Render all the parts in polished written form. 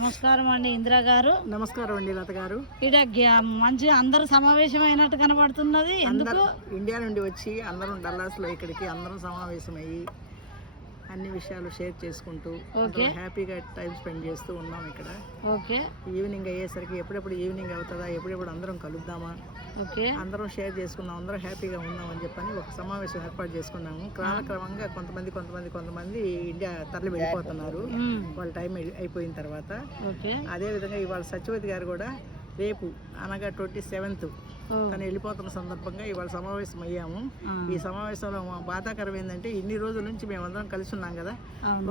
నమస్కారం అండి ఇందిరా గారు. నమస్కారం అండి లత గారు. ఇక్కడ మంచి అందరూ సమావేశం అయినట్టు కనబడుతున్నది. ఎందుకు ఇండియా నుండి వచ్చి అందరం డల్లాస్లో ఇక్కడికి అందరం సమావేశమయ్యి అన్ని విషయాలు షేర్ చేసుకుంటూ హ్యాపీగా టైం స్పెండ్ చేస్తూ ఉన్నాం ఇక్కడ. ఈవినింగ్ అయ్యేసరికి ఎప్పుడెప్పుడు ఈవినింగ్ అవుతుందా, ఎప్పుడెప్పుడు అందరం కలుద్దామా, అందరం షేర్ చేసుకుందాం, అందరం హ్యాపీగా ఉందాం అని చెప్పని ఒక సమావేశం ఏర్పాటు చేసుకున్నాము. కాలక్రమంగా కొంతమంది ఇండియా తరలి వెళ్ళిపోతున్నారు వాళ్ళ టైం అయిపోయిన తర్వాత. అదేవిధంగా ఇవాళ సత్యవతి గారు కూడా రేపు అనగా 27th తను వెళ్ళిపోతున్న సందర్భంగా ఇవాళ సమావేశం అయ్యాము. ఈ సమావేశంలో మా బాధాకరం ఏంటంటే ఇన్ని రోజుల నుంచి మేమందరం కలిసి ఉన్నాం కదా,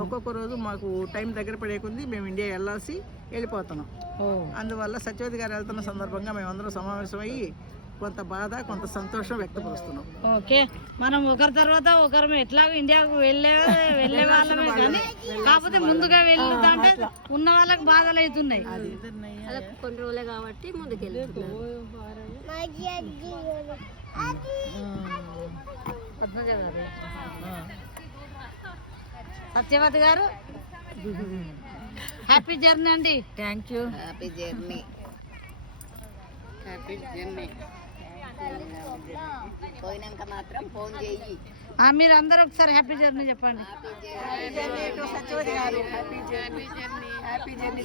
ఒక్కొక్క రోజు మాకు టైం దగ్గర పడేకుంది మేము ఇండియా వెళ్ళిపోతున్నాం. అందువల్ల సత్యవతి గారు వెళ్తున్న సందర్భంగా మేమందరం సమావేశం అయ్యి కొంత బాధ కొంత సంతోషం వ్యక్తపరుస్తున్నాం. మనం ఒకరి తర్వాత ఒకరు ఎట్లాగో ఇండియాకు వెళ్ళే వాళ్ళమే కానీ కాకపోతే ముందుగా వెళ్తుంటే ఉన్న వాళ్ళకి బాధలు అవుతున్నాయి. కొన్ని రోజులే కాబట్టి ముందుకెళ్తున్నారు. పద్మజ గారు, సత్యవతి గారు హ్యాపీ జర్నీ అండి. Thank you. Happy journey. పోయినాక మాత్రం ఫోన్ చేయి. మీరు అందరూ ఒకసారి హ్యాపీ జర్నీ చెప్పండి. సత్యవతి గారు హ్యాపీ జర్నీ.